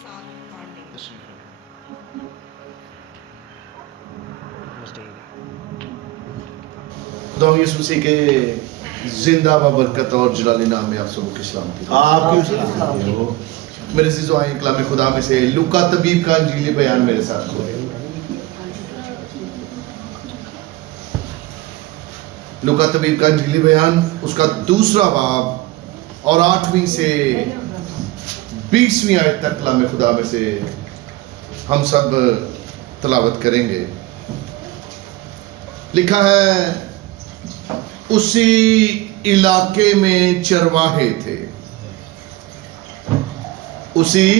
साथ बांटेंगे। खुदा यीशु मसीह के जिंदा व बरकत और जलाली नाम में आप सबको की सलामती हो। मेरे अज़ीज़ों, आए कलाम खुदा में से लूका तबीब का इंजीली बयान मेरे साथ हो। लूका तबीब का इंजीली बयान उसका दूसरा बाब और 8वीं से 20वीं आयत तक कलाम खुदा में से हम सब तलावत करेंगे। लिखा है, उसी इलाके में चरवाहे थे। उसी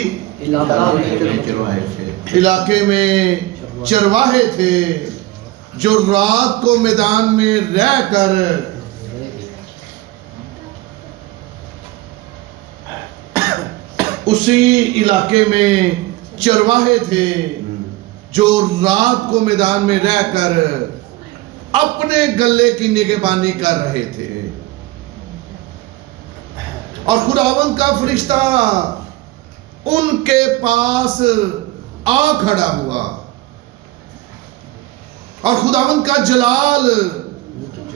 इलाके में चरवाहे थे जो रात को मैदान में रहकर उसी इलाके में चरवाहे थे जो रात को मैदान में रहकर अपने गले की निगहबानी कर रहे थे। और खुदावंद का फरिश्ता उनके पास आ खड़ा हुआ और खुदावंद का जलाल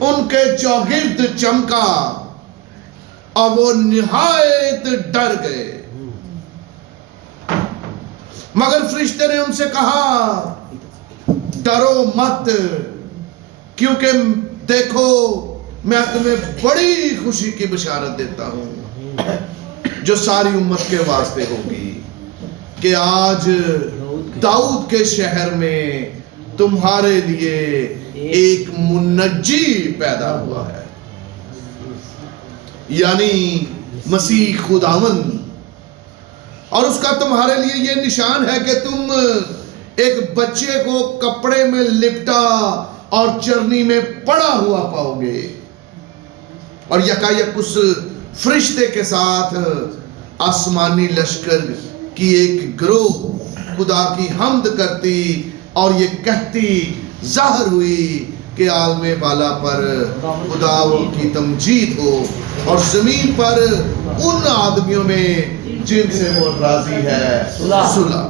उनके चौगिर्द चमका और वो निहायत डर गए। मगर फरिश्ते ने उनसे कहा, डरो मत, क्योंकि देखो मैं तुम्हें बड़ी खुशी की बशारत देता हूं जो सारी उम्मत के वास्ते होगी कि आज दाऊद के शहर में तुम्हारे लिए एक मुन्नजी पैदा हुआ है, यानी मसीह खुदावंद। और उसका तुम्हारे लिए ये निशान है कि तुम एक बच्चे को कपड़े में लिपटा और चरनी में पड़ा हुआ पाओगे। और यकायक उस फरिश्ते के साथ आसमानी लश्कर की एक गिरोह खुदा की हम्द करती और ये कहती जाहिर हुई कि आलमे बाला पर खुदा की तमजीद हो और जमीन पर उन आदमियों में जिनसे वो राजी है सुलह।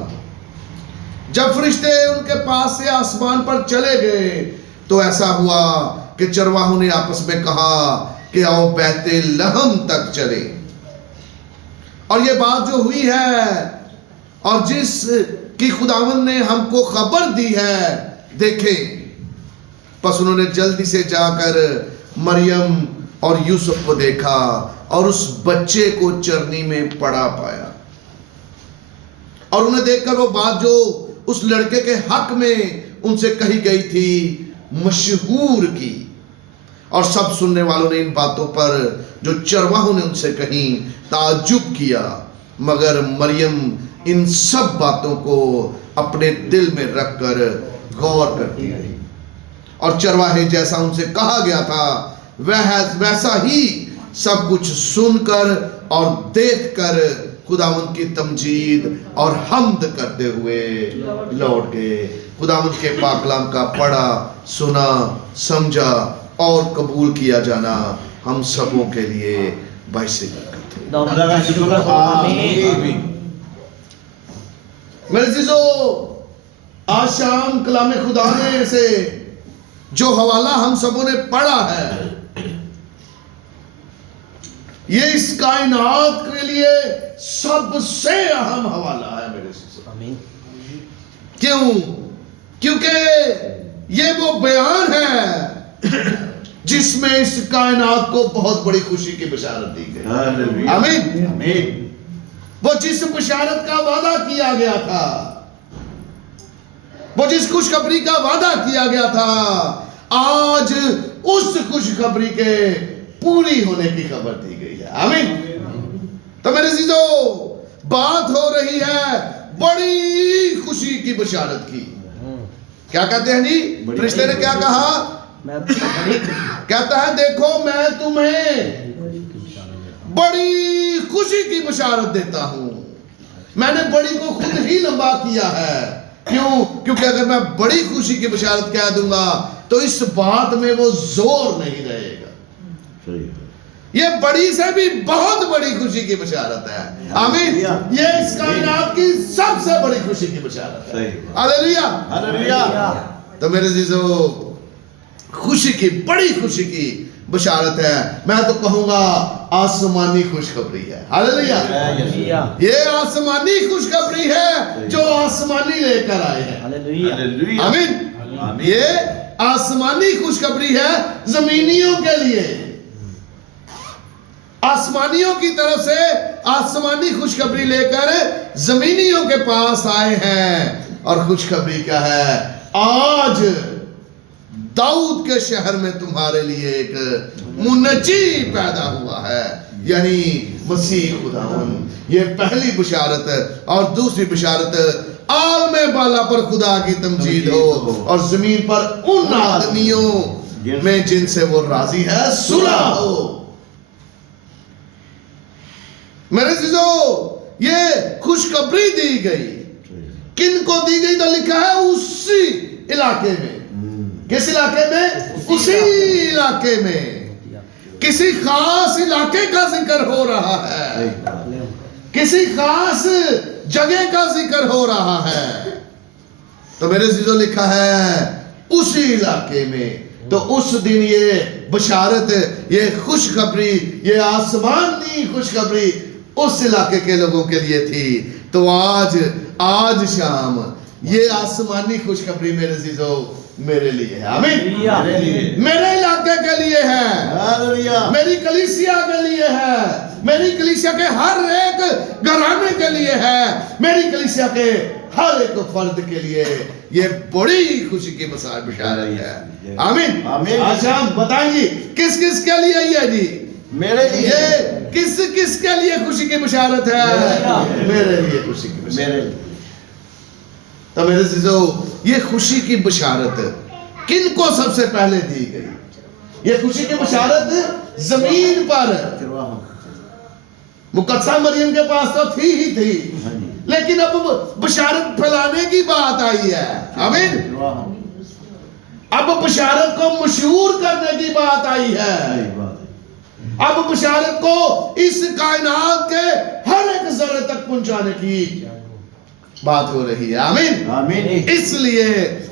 जब फरिश्ते उनके पास से आसमान पर चले गए तो ऐसा हुआ कि चरवाहों ने आपस में कहा कि आओ बैतलहम तक चले। और ये बात जो हुई है और जिस की खुदावंद ने हमको खबर दी है, देखें। बस उन्होंने जल्दी से जाकर मरियम और यूसुफ को देखा और उस बच्चे को चरनी में पड़ा पाया। और उन्हें देखकर वो बात जो उस लड़के के हक में उनसे कही गई थी मशहूर की। और सब सुनने वालों ने इन बातों पर जो चरवाहों ने उनसे कही ताज्जुब किया, मगर मरियम इन सब बातों को अपने दिल में रखकर गौर करती रही। और चरवाहे जैसा उनसे कहा गया था वैसा ही सब कुछ सुनकर और देखकर खुदावंद की तमजीद और हम्द करते हुए लौट गए। खुदावंद के पाक कलाम का पढ़ा, सुना, समझा और कबूल किया जाना हम सबों के लिए बाइस बरकत है। मेरे अज़ीज़ों, आज शाम कलाम खुदा में से जो हवाला हम सबों ने पढ़ा है, ये इस कायनात के लिए सबसे अहम हवाला है मेरे अज़ीज़ों। क्यों? क्योंकि ये वो बयान है जिसमें इस कायनात को बहुत बड़ी खुशी की बशारत दी गई। आमीन। वो जिस बशारत का वादा किया गया था, वो जिस खुशखबरी का वादा किया गया था, आज उस खुशखबरी के पूरी होने की खबर दी गई है। आमीन। तो मेरे अज़ीज़ों, बात हो रही है बड़ी खुशी की बशारत की। क्या कहते हैं जी? फरिश्ते ने क्या कहा? कहता है, देखो मैं तुम्हें बड़ी खुशी की बशारत देता हूं। मैंने बड़ी को खुद ही लंबा किया है। क्यों? क्योंकि अगर मैं बड़ी खुशी की बशारत कह दूंगा तो इस बात में वो जोर नहीं रहेगा। ये बड़ी से भी बहुत बड़ी खुशी की बशारत है। आमीन। ये इस कायनात की खुशी की बशारत है। सही। हालेलुया। हालेलुया। तो मेरे जीजो खुशी की, बड़ी खुशी की बशारत है। मैं तो कहूंगा आसमानी खुशखबरी है। हालेलुया। ये आसमानी खुशखबरी है जो आसमानी लेकर आए हैं। हालेलुया। आमीन। आमीन। ये आसमानी खुशखबरी है जमीनियों के लिए। आसमानियों की तरफ से आसमानी खुशखबरी लेकर जमीनियों के पास आए हैं। और खुशखबरी क्या है? आज दाऊद के शहर में तुम्हारे लिए एक मुनज्जी पैदा हुआ है, यानी मसीह खुदावंद। ये पहली बशारत है। और दूसरी बशारत, आलमे बाला पर खुदा की तमजीद हो और जमीन पर उन आदमियों में जिनसे वो राजी है सुलह हो। मेरे जीजो ये खुशखबरी दी गई, किन को दी गई? तो लिखा है उसी इलाके में। किस इलाके में? उसी इलाके में। किसी खास इलाके का जिक्र हो रहा है, किसी खास जगह का जिक्र हो रहा है। तो मेरे जीजो लिखा है उसी इलाके में। तो उस दिन ये बशारत, ये खुशखबरी, ये आसमानी खुशखबरी उस इलाके के लोगों के लिए थी। तो आज शाम ये आसमानी खुशखबरी मेरे जीजो मेरे लिए है। आमीन। मेरे इलाके के लिए है, मेरी कलीसिया के लिए है, मेरी कलीसिया के हर एक घराने के लिए है, मेरी कलीसिया के हर एक फर्द के लिए ये बड़ी खुशी की बशारत है। आमीन। आमीन। आज हम बताएंगे किस किस के लिए ये जी मेरे लिए। ये किस किस के लिए खुशी की बशारत है? मेरे लिए खुशी की बशारत। मेरे लिए। तो मेरे जीजो ये खुशी की बशारत किन को सबसे पहले दी गई? ये खुशी की बशारत जमीन पर मुकद्दसा मरियम के पास तो थी ही थी, लेकिन अब बशारत फैलाने की बात आई है। आमीन। अब बशारत को मशहूर करने की बात आई है। अब बशारत को इस कायनात के हर एक जर्रे तक पहुंचाने की बात हो रही है। आमीन। आमीन। इसलिए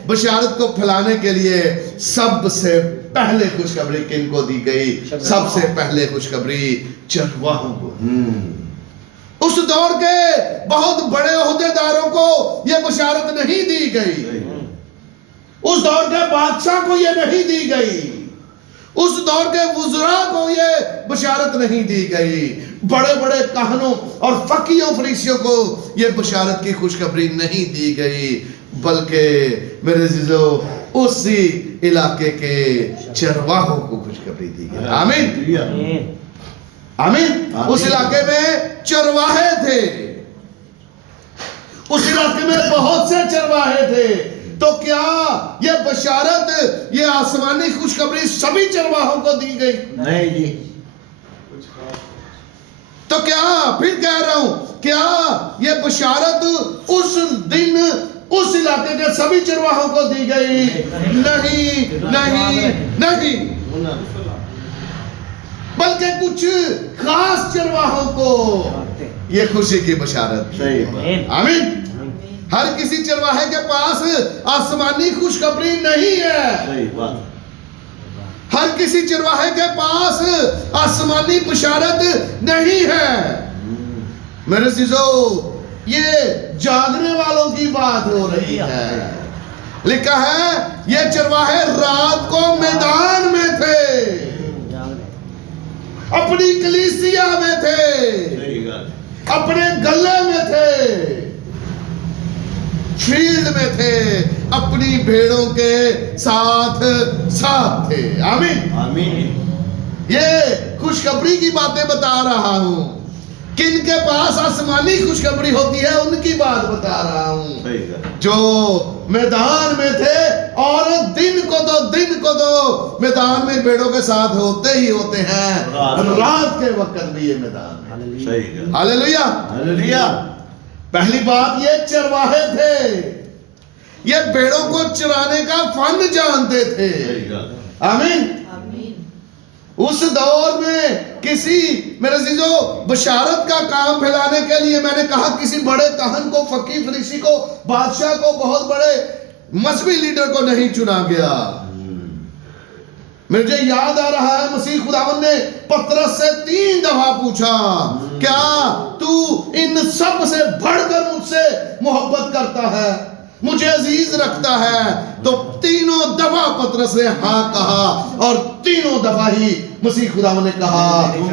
बशारत को फैलाने के लिए सबसे पहले खुशखबरी किन को दी गई? सबसे पहले खुशखबरी चरवाहों को। उस दौर के बहुत बड़े ओहदेदारों को यह बशारत नहीं दी गई, उस दौर के बादशाह को यह नहीं दी गई, उस दौर के वुज़रा को यह बशारत नहीं दी गई। बड़े बड़े कहनों और फकीयों फरीसियों को यह बशारत की खुशखबरी नहीं दी गई, बल्कि मेरे जीजो उसी इलाके के चरवाहों को खुशखबरी दी गई। आमीन। आमीन। उस इलाके में चरवाहे थे, उस इलाके में बहुत से चरवाहे थे। तो क्या यह बशारत, यह आसमानी खुशखबरी सभी चरवाहों को दी गई? नहीं जी। तो क्या, फिर कह रहा हूं, क्या यह बशारत उस दिन उस इलाके के सभी चरवाहों को दी गई? नहीं नहीं नहीं, बल्कि कुछ खास चरवाहों को यह खुशी की बशारत। आमीन। हर किसी चरवाहे के पास आसमानी खुशखबरी नहीं है। सही बात। हर किसी चरवाहे के पास आसमानी बशारत नहीं है। मेरे जीजो ये जागने वालों की बात हो रही है। लिखा है ये चरवाहे रात को मैदान में थे, अपनी कलीसिया में थे, अपने गले में थे, फील्ड में थे, अपनी भेड़ों के साथ साथ थे। आमीन। आमीन। ये खुशखबरी की बातें बता रहा हूं। किन के पास आसमानी खुशखबरी होती है उनकी बात बता रहा हूं, जो मैदान में थे और दिन को तो मैदान में भेड़ों के साथ होते ही होते हैं, रात के वक्त भी ये मैदान में। हालेलुया। हालेलुया। पहली बात, ये चरवाहे थे, ये भेड़ों को चराने का फन जानते थे। आमीन। उस दौर में किसी मेरे अजीजों बशारत का काम फैलाने के लिए मैंने कहा किसी बड़े कहन को, फकीर फरीसी को, बादशाह को, बहुत बड़े मजहबी लीडर को नहीं चुना गया। मुझे याद आ रहा है मसीह खुदावन ने पतरस से 3 दफा पूछा, क्या तू इन सब से बढ़कर मुझसे मोहब्बत करता है, मुझे अजीज रखता है? तो 3 दफा पतरस ने हाँ कहा, और 3 दफा ही मसीह खुदावन ने कहा,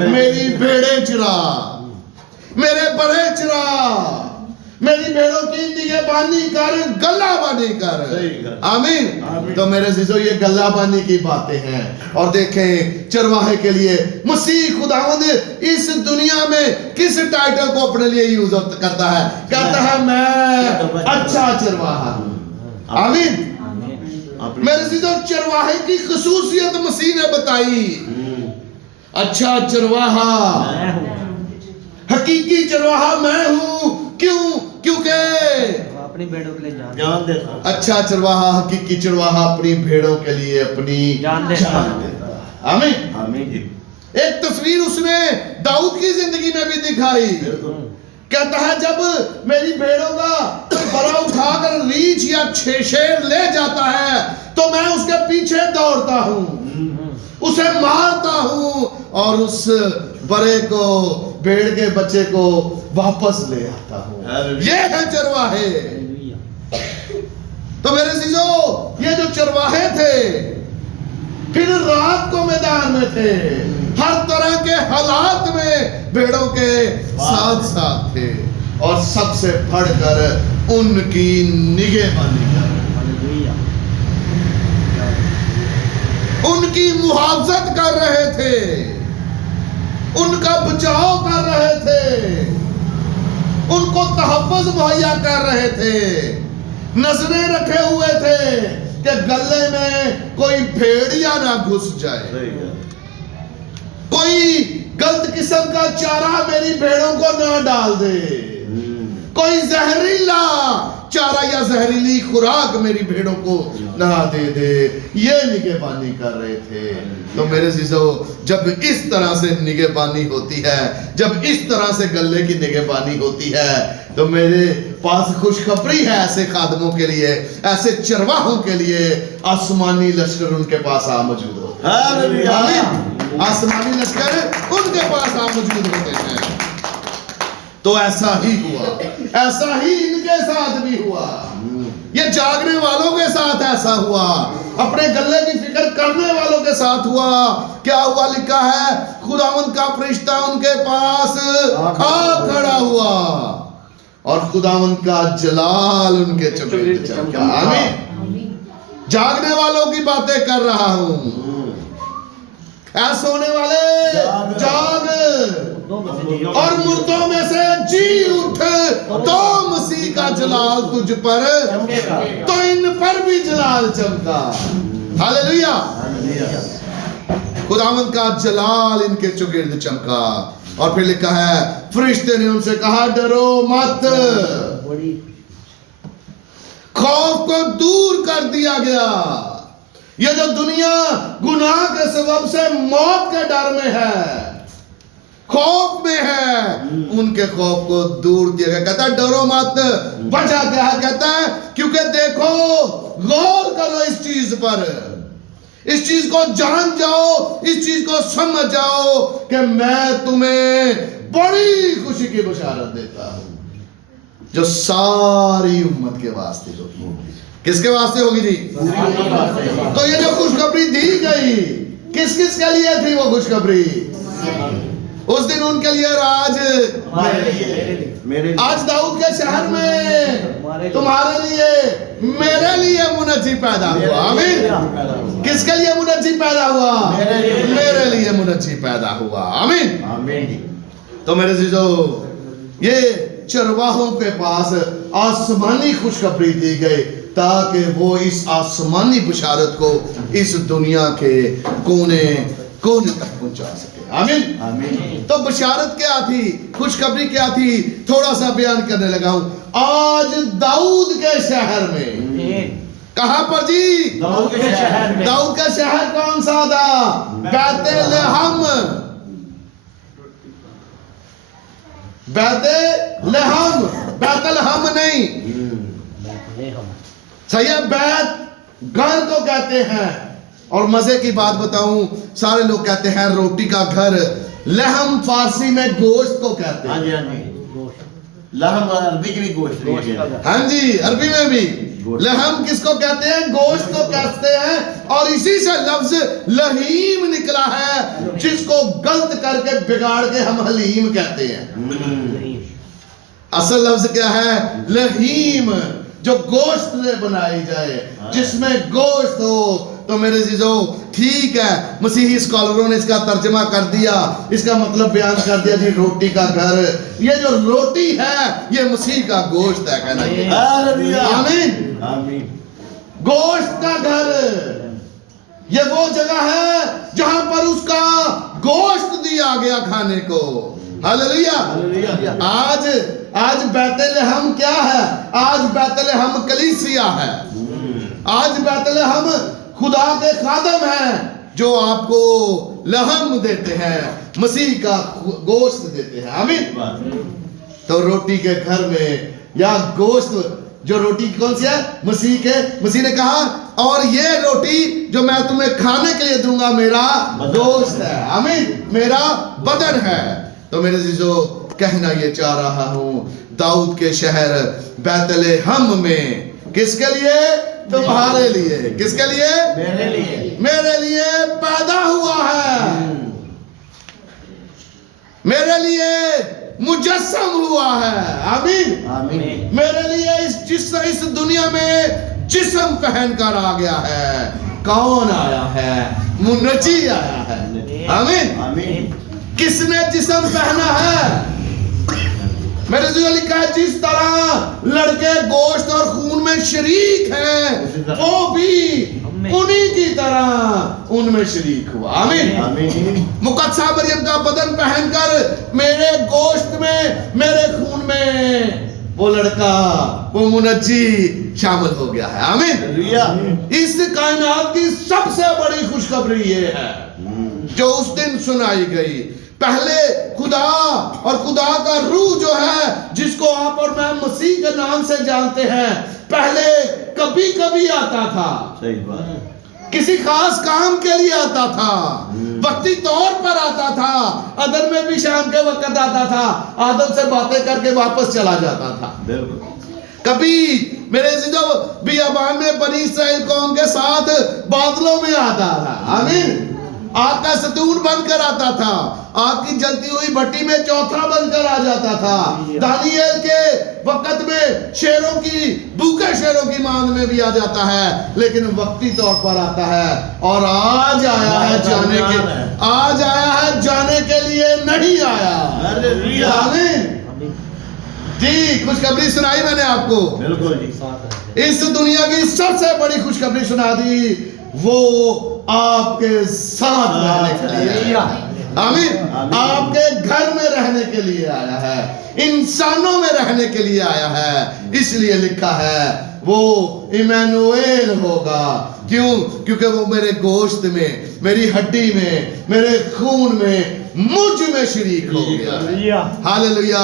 मेरी भेड़ें चरा, मेरे बड़े चरा, मेरी भेड़ों की निगहबानी कर, गल्लाबानी कर। आमीन। तो मेरे अजीजों ये गल्लाबानी की बातें हैं। और देखें चरवाहे के लिए मसीह खुदावंद इस दुनिया में किस टाइटल को अपने लिए यूज करता है? कहता है मैं अच्छा चरवाहा हूं। आमीन। मेरे अजीजों चरवाहे की खुसूसियत मसीह ने बताई। अच्छा चरवाहा, हकीकी चरवाहा मैं हूं। क्यों? क्योंकि अपनी भेड़ों के लिए जान देता। अच्छा चरवाहा, हकीकी चरवाहा अपनी भेड़ों के लिए अपनी जान देता। आमीन। आमीन जी। एक तस्वीर उसने दाऊद की जिंदगी में भी दिखाई। कहता है जब मेरी भेड़ों का बड़ा उठाकर रीछ या शेर ले जाता है तो मैं उसके पीछे दौड़ता हूं, उसे मारता हूं और उस बड़े को, भेड़ के बच्चे को वापस ले आता हूं। ये है चरवाहे। तो मेरे अजीजों ये जो चरवाहे थे फिर रात को मैदान में थे, हर तरह के हालात में भेड़ों के साथ साथ थे, और सबसे बढ़कर उनकी निगहबानी कर, उनकी मुहाफजत कर रहे थे, उनका बचाव कर रहे थे, उनको तहफ़्फ़ुज़ मुहैया कर रहे थे, नजरें रखे हुए थे कि गले में कोई भेड़िया ना घुस जाए, कोई गलत किस्म का चारा मेरी भेड़ों को ना डाल दे, कोई जहरीला चारा या जहरीली खुराक मेरी भेड़ों को ना दे दे। ये निगहबानी कर रहे थे। तो मेरे अजीजों जब इस तरह से निगहबानी होती है, जब इस तरह से गले की निगहबानी होती है, तो मेरे पास खुशखबरी है ऐसे खादमों के लिए, ऐसे चरवाहों के लिए। आसमानी लश्कर उनके पास आ मौजूद हो। आमीन। आसमानी लश्कर उनके पास आ मौजूद होते हैं। तो ऐसा ही हुआ, ऐसा ही इनके साथ भी हुआ। ये जागने वालों के साथ ऐसा हुआ, अपने गले की फिक्र करने वालों के साथ हुआ। क्या हुआ? लिखा है खुदावंद का फरिश्ता उनके पास आ खड़ा हुआ और खुदावंद का जलाल उनके चौके चमका। आमीन। जागने वालों की बातें कर रहा हूं। ऐसे होने वाले जाग, और मुर्दों में से जी उठ, तो मसीह का जलाल तुझ पर, तो इन पर भी जलाल चमका। हालेलुया। खुदावंद का जलाल इनके चौगिर्द चमका। और फिर लिखा है फरिश्ते ने उनसे कहा डरो मत। खौफ को दूर कर दिया गया। ये जो दुनिया गुनाह के सबब से मौत के डर में है, खौफ में है, उनके खौफ को दूर दिया गया। कहता है डरो मत। वजह क्या है? कहता है क्योंकि देखो, गौर करो इस चीज पर, इस चीज को जान जाओ, इस चीज को समझ जाओ कि मैं तुम्हें बड़ी खुशी की बशारत देता हूं जो सारी उम्मत के वास्ते होगी। किसके वास्ते होगी जी? तो ये जो खुशखबरी दी गई किस किस के लिए थी? वो खुशखबरी उस दिन उनके लिए आज दाऊद के शहर में तुम्हारे लिए, मेरे लिए मुनज्जी पैदा हुआ। आमीन। किसके लिए मुनज्जी पैदा हुआ? मेरे लिए मुनज्जी पैदा हुआ। आमीन। आमीन। तो मेरे अजीजों ये चरवाहों के पास आसमानी खुशखबरी दी गई ताकि वो इस आसमानी बशारत को इस दुनिया के कोने कोने तक पहुंचा सके। आमीन। आमीन। तो बशारत क्या थी? खुशखबरी क्या थी? थोड़ा सा बयान करने लगा हूं। आज दाऊद के शहर में कहां पर जी? दाऊद के शहर में। दाऊद का शहर कौन सा था? बैतलहम। बैतलहम, बैतलहम नहीं, सही है। बैत घर को कहते हैं। और मजे की बात बताऊं, सारे लोग कहते हैं रोटी का घर। लहम फारसी में गोश्त को कहते हाँ हैं। जी, हाँ जी। लहम अरबी की भी गोश्त लिया गया। हाँ जी, अरबी में भी गोश्त। लहम किसको कहते हैं? गोश्त को कहते हैं। और इसी से लफ्ज लहीम निकला है, जिसको गलत करके बिगाड़ के हम हलीम कहते हैं। असल लफ्ज क्या है? लहीम, जो गोश्त से बनाई जाए, जिसमें गोश्त हो। तो मेरे जीजो, ठीक है, मसीही स्कॉलरों ने इसका तर्जमा कर दिया, इसका मतलब बयान कर दिया जी, रोटी का घर। ये जो रोटी है, ये मसीह का गोश्त है। कहना ये हालेलुया। आमीन। आमीन। गोश्त का घर, ये वो जगह है जहां पर उसका गोश्त दिया गया खाने को। हालेलुया। हालेलुया। आज बैतलहम क्या है? आज बैतलहम कलीसिया है। आज बैतलहम खुदा के खादम हैं, जो आपको लहम देते हैं, मसीह का गोश्त देते हैं। आमीन। तो रोटी के घर में या गोश्त, जो रोटी कौन सी है? मसीह के। मसीह ने कहा, और ये रोटी जो मैं तुम्हें खाने के लिए दूंगा, मेरा गोश्त है। आमीन, मेरा बदन है। तो मेरे जीजो, कहना ये चाह रहा हूं, दाऊद के शहर बैतलहम में किसके लिए? तुम्हारे लिए। किसके लिए? मेरे लिए। मेरे लिए पैदा हुआ है, मेरे लिए मुजस्सम हुआ है। आमीन। आमीन। मेरे लिए इस दुनिया में जिस्म पहन कर आ गया है। कौन आया है? मुन्नजी आया है। आमीन। आमीन। किसने जिस्म पहना है? मेरे जो लिखा है, जिस तरह लड़के गोश्त और खून में शरीक हैं, वो भी उन्हीं की तरह उनमें शरीक हुआ। आमीन। आमीन। मुकद्दसा मरियम का बदन पहनकर मेरे गोश्त में, मेरे खून में वो लड़का, वो मुनज्जी शामिल हो गया है। आमीन। हालेलुया। इस कायनात की सबसे बड़ी खुशखबरी ये है, जो उस दिन सुनाई गई। पहले खुदा और खुदा का रूह जो है, जिसको आप और मैं मसीह के नाम से जानते हैं, पहले कभी कभी आता था, सही बात। किसी खास काम के लिए आता था, वक्ती तौर पर आता था। अदन में भी शाम के वक्त आता था, आदम से बातें करके वापस चला जाता था। बिल्कुल। कभी मेरे जो बियाबान में बनी इस्राएल कौम के साथ बादलों में आता था। आमीन। आग का सतून बनकर आता था, आग की जलती हुई भट्टी में चौथा बनकर आ जाता था। दानियल के वक्त में शेरों की, भूखे शेरों की मांद में भी आ जाता है, लेकिन वक्ती तौर पर आता है। और आज आया है जाने के, आज आया है जाने के लिए नहीं आया। हालेलुया। आमीन जी। खुशखबरी सुनाई मैंने आपको, बिल्कुल जी। इस दुनिया की सबसे बड़ी खुशखबरी सुना दी, वो आपके साथ रहने के लिए। आमीन। आपके घर में रहने के लिए आया है, इंसानों में रहने के लिए आया है। इसलिए लिखा है वो इमैनुएल होगा। क्यों? क्योंकि वो मेरे गोश्त में, मेरी हड्डी में, मेरे खून में, मुझ में शरीक हो गया। हालेलुया।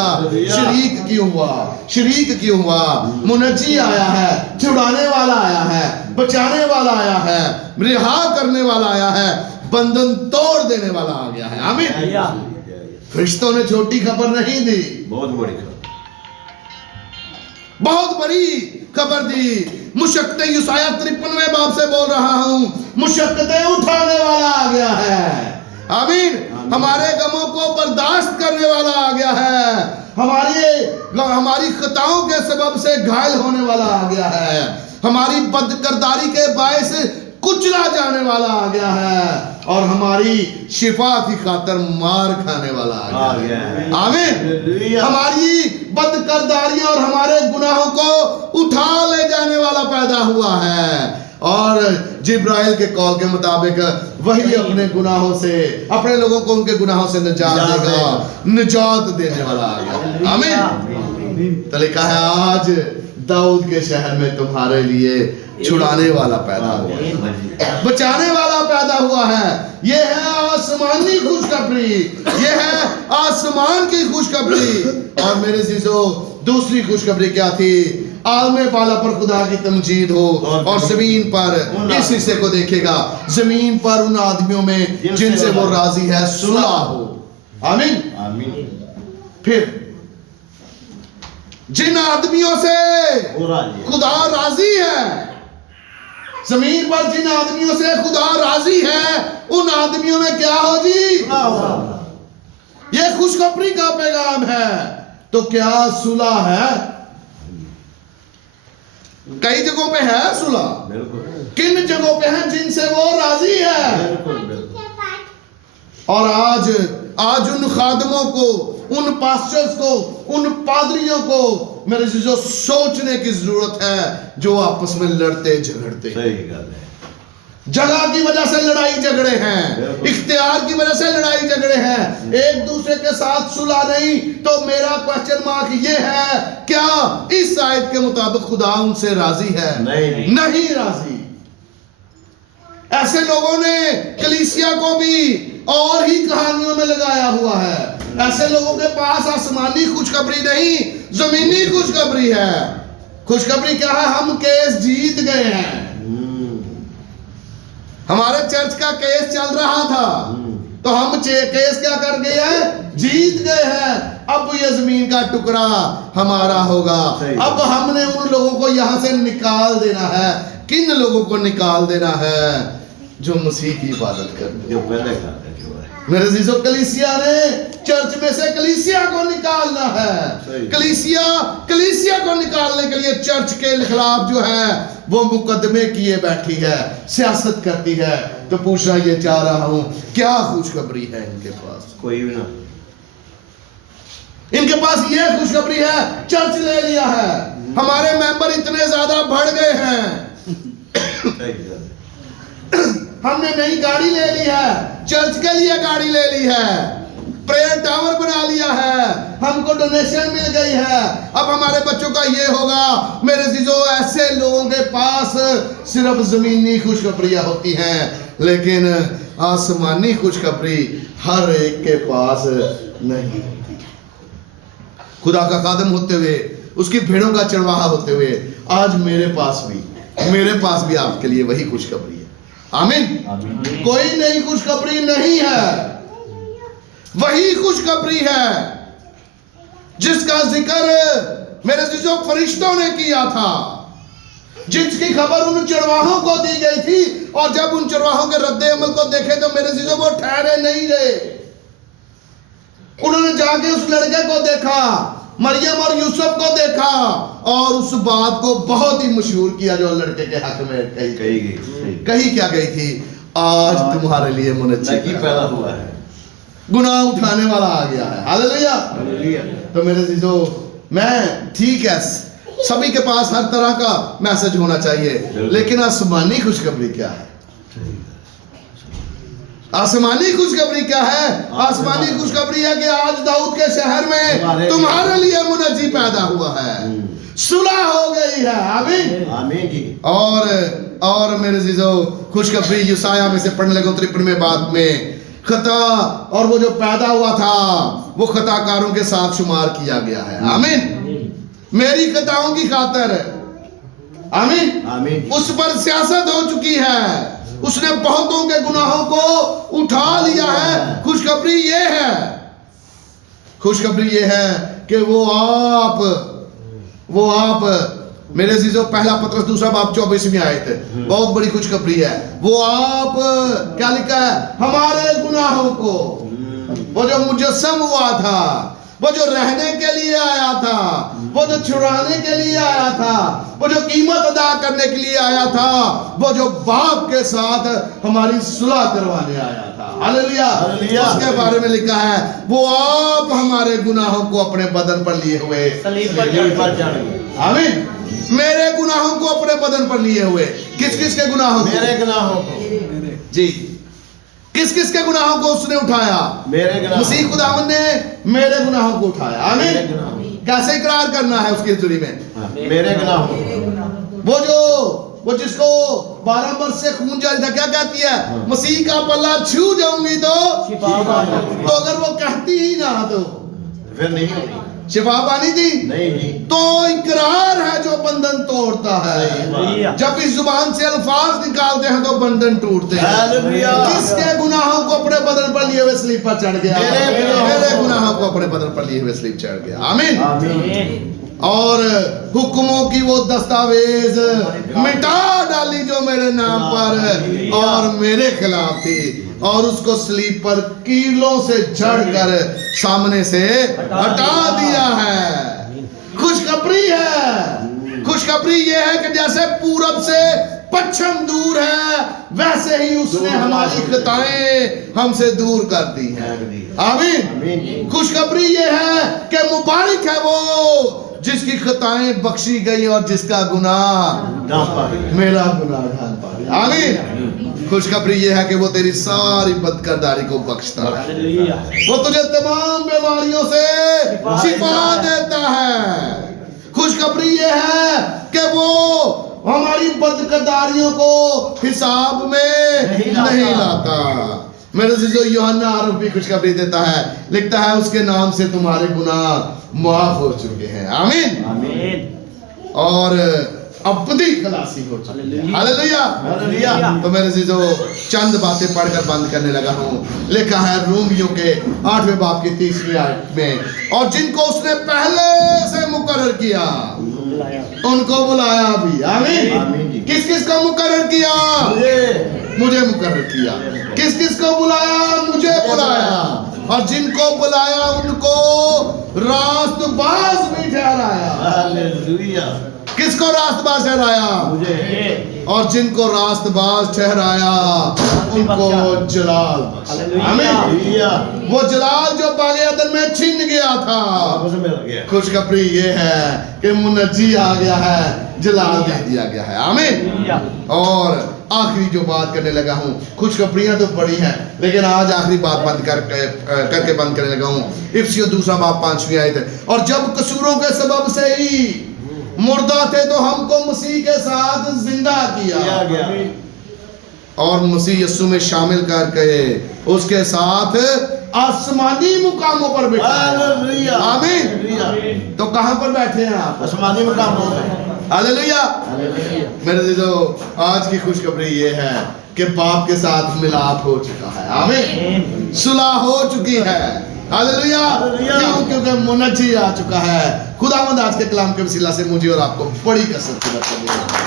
शरीक क्यों हुआ? शरीक क्यों हुआ? मुनज्जी आया है, छुड़ाने वाला आया है, बचाने वाला आया है, रिहा करने वाला आया है, बंधन तोड़ देने वाला आ गया है। आमीन। फरिश्तों ने छोटी खबर नहीं दी, बहुत बड़ी खबर, बहुत बड़ी खबर दी। मुशक्कतें, यूसाया 53वें बाब से बोल रहा हूं, मुशक्कतें उठाने वाला आ गया है। आमीन। हमारे गमों को बर्दाश्त करने वाला आ गया है, हमारी खताओं के सबब से घायल होने वाला आ गया है, हमारी बदकिरदारी के बायस कुचला जाने वाला आ गया है, और हमारी शिफा की खातिर मार खाने वाला आ गया है। आमीन। हमारी बदकिरदारियां और हमारे गुनाहों को उठा ले जाने वाला पैदा हुआ है, और जिब्राइल के कॉल के मुताबिक वही अपने गुनाहों से, अपने लोगों को उनके गुनाहों से निजात देगा, निजात देने वाला आ गया। आमीन। तो लिखा है आज दाऊद के शहर में तुम्हारे लिए छुड़ाने वाला पैदा हुआ है, बचाने वाला पैदा हुआ है। ये है आसमानी खुशखबरी, ये है आसमान की खुशखबरी। और मेरे चीजों, दूसरी खुशखबरी क्या थी? आलमे बाला पर खुदा की तमजीद हो और जमीन पर, इस हिस्से को देखेगा, जमीन पर उन आदमियों में जिनसे वो राजी है सुलह हो। आमीन आमीन। फिर जिन आदमियों से खुदा राजी है, जमीन पर जिन आदमियों से खुदा राजी है, उन आदमियों में क्या हो जी? ये खुशखबरी का पैगाम है। तो क्या सुलह है? कई जगहों पे है सुलह, किन जगहों पे है? जिनसे वो राजी है। और आज उन खादमों को, उन पास्टर्स को, उन पादरियों को मेरे जो सोचने की जरूरत है, जो आपस में लड़ते झगड़ते। सही गल है। जगह की वजह से लड़ाई झगड़े हैं, इख्तियार की वजह से लड़ाई झगड़े हैं, एक दूसरे के साथ सुलह नहीं। तो मेरा क्वेश्चन मार्क ये है, क्या इस आयत के मुताबिक खुदा उनसे राजी है? नहीं राजी। ऐसे लोगों ने कलीसिया को भी और ही कहानियों में लगाया हुआ है। ऐसे लोगों के पास आसमानी खुशखबरी नहीं, जमीनी खुशखबरी है। खुशखबरी क्या है? हम केस जीत गए हैं। हमारे चर्च का केस चल रहा था, तो हम केस क्या कर गए हैं? जीत गए हैं। अब ये जमीन का टुकड़ा हमारा होगा। अब हमने उन लोगों को यहां से निकाल देना है। किन लोगों को निकाल देना है? जो मसीह की इबादत करते, जो पहले खाते जो है। मेरे जीजो, कलीसिया ने चर्च में से कलीसिया को निकालना है। कलीसिया को निकालने के लिए चर्च के खिलाफ जो है वो मुकदमे किए बैठी है, सियासत करती है। तो पूछना ये चाह रहा हूं, क्या खुशखबरी है इनके पास? कोई भी ना। इनके पास ये खुशखबरी है, चर्च ले लिया है, हमारे मेंबर इतने ज्यादा बढ़ गए हैं, हमने नई गाड़ी ले ली है, चर्च के लिए गाड़ी ले ली है, प्रेयर टावर बना लिया है, हमको डोनेशन मिल गई है, अब हमारे बच्चों का ये होगा। मेरे जीजो, ऐसे लोगों के पास सिर्फ जमीनी खुशखबरियां होती हैं, लेकिन आसमानी खुशखबरी हर एक के पास नहीं होती। खुदा का खादम होते हुए, उसकी भेड़ों का चरवाहा होते हुए, आज मेरे पास भी आपके लिए वही खुशखबरी है। आमीन। कोई नई खुशखबरी नहीं है, वही खुशखबरी है जिसका जिक्र मेरे जो फरिश्तों ने किया था, जिसकी खबर उन चरवाहों को दी गई थी। और जब उन चरवाहों के रद्दे अमल को देखे तो मेरे जो वो ठहरे नहीं रहे। उन्होंने जाके उस लड़के को देखा, मरियम और यूसुफ को देखा, और उस बात को बहुत ही मशहूर किया जो लड़के के हक में कही क्या गई थी? आज तुम्हारे लिए मुनज्जी पैदा हुआ है, गुनाह उठाने वाला आ गया है। हालेलुया। तो मेरे जीजो, मैं ठीक है, सभी के पास हर तरह का मैसेज होना चाहिए, लेकिन आसमानी खुशखबरी क्या है? आसमानी खुशखबरी क्या है? आसमानी खुशखबरी है कि आज दाऊद के शहर में तुम्हारे लिए मुनज्जी पैदा हुआ है, सुलह हो गई है। आमीन आमीन जी। और मेरे जीजो, खुशखबरी यशायाह में से पढ़ने लगे 53वें बात में, खता और वो जो पैदा हुआ था वो खताकारों के साथ शुमार किया गया है। आमीन। मेरी खताओं की खातिर, आमीन आमीन, उस पर सियासत हो चुकी है, उसने बहुतों के गुनाहों को उठा लिया है। खुशखबरी ये है कि वो आप मेरे जीजो, पहला पत्रस 2 बाब 24 आए थे, बहुत बड़ी खुशखबरी है। वो आप क्या लिखा है? हमारे गुनाहों को, वो जो मुजस्सम हुआ था, वो जो रहने के लिए आया था, वो जो छुड़ाने के लिए आया था, वो जो कीमत अदा करने के लिए आया था, वो जो बाप के साथ हमारी सुलह करवाने आया था। हालेलुया। उसके बारे में लिखा है, वो आप हमारे गुनाहों को अपने बदन पर लिए हुए सलीब पर जाएंगे। आमीन। मेरे गुनाहों को अपने बदन पर लिए हुए। किस किस के गुनाहों को? मेरे गुनाहों को जी। किस किस के गुनाहों को उसने उठाया? मेरे गुनाहों। मसीह खुदावंद ने मेरे गुनाहों को उठाया। आमीन। कैसे इकरार करना है उसकी हज़ूरी में? हाँ, मेरे गुनाहों वो जिसको 12 वर्ष से खून जारी था, क्या कहती है? मसीह का पल्ला छू जाऊंगी तो अगर वो कहती ही ना तो फिर नहीं होगी। शिफा पानी थी नहीं जी। तो इकरार है जो बंधन तोड़ता है। जब इस जुबान से अल्फाज निकालते हैं तो बंधन टूटते हैं। हालेलुया। किसके गुनाहों को अपने बदन पर लिए हुए स्लीप पर चढ़ गया? मेरे गुनाहों को अपने बदन पर लिए हुए स्लीप चढ़ गया। आमीन। आमीन। और हुक्मों की वो दस्तावेज मिटा डाली जो मेरे नाम पर और मेरे खिलाफ थी, और उसको स्लीप पर कीलों से जड़कर सामने से हटा दिया है। खुशखबरी है, खुशखबरी ये है कि जैसे पूरब से पश्चिम दूर है, वैसे ही उसने हमारी खताएं हमसे दूर कर दी हैं। आमीन। खुशखबरी ये है कि मुबारक है वो जिसकी खताएं बख्शी गई और जिसका गुनाह मेरा गुनाह ढाल पा गया। आमीन। खुशखबरी ये है कि वो तेरी सारी बदकिरदारी को बख्शता है, वो तुझे तमाम बीमारियों से शिफा देता है। खुशखबरी ये है कि वो हमारी बदकिरदारियों को हिसाब में नहीं लाता। मेरे जो यूहन्ना आरफ भी खुशखबरी देता है, लिखता है उसके नाम से तुम्हारे गुनाह माफ हो चुके हैं। आमीन। आमीन। और अबदी खलासी हो चुकी है। हालेलुया। हालेलुया। तो मेरे जो चंद बातें पढ़कर बंद करने लगा हूँ। लिखा है रोमियो के 8वें बाब की 30वीं आयत में, और जिनको उसने पहले से मुकर्रर किया उनको बुलाया भी। आमीन। किस किस को मुकर्रर किया? मुझे मुकर्रर किया। किस किस को बुलाया? मुझे बुलाया। और जिनको बुलाया उनको रास्तबाज भी ठहराया। हालेलुया। किसको रास्तबाज ठहराया? मुझे। और जिनको रास्तबाज ठहराया उनको जलाल बख्शा। आमीन। वो जलाल जो बागे अदन में छिन गया था, वापस मिल गया। खुशखबरी ये है कि मुनज्जी आ गया है, जलाल दे दिया गया है। आमीन। और आखिरी जो बात करने लगा हूँ, खुशखबरियां तो बड़ी हैं, लेकिन आज आखिरी बात बंद करके बंद करने लगा हूँ। इफिसियों 2 बाब 5वीं आयत है, और जब कसूरों के सबब से ही मुर्दा थे तो हमको मसीह के साथ जिंदा किया गया, और मसीह यीशु में शामिल करके उसके साथ आसमानी मुकामों पर बैठे। आमीन। तो कहां पर बैठे हैं आप? आसमानी मुकामों में। हालेलुया। मेरे जो आज की खुशखबरी ये है कि बाप के साथ मिलाप हो चुका है। आमीन। सुलह हो चुकी है। हालेलुया। क्यों? क्योंकि मुनज्जी आ चुका है। खुदावंद आज के कलाम के वसीला से मुझे और आपको बड़ी कसरत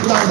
खुदावंद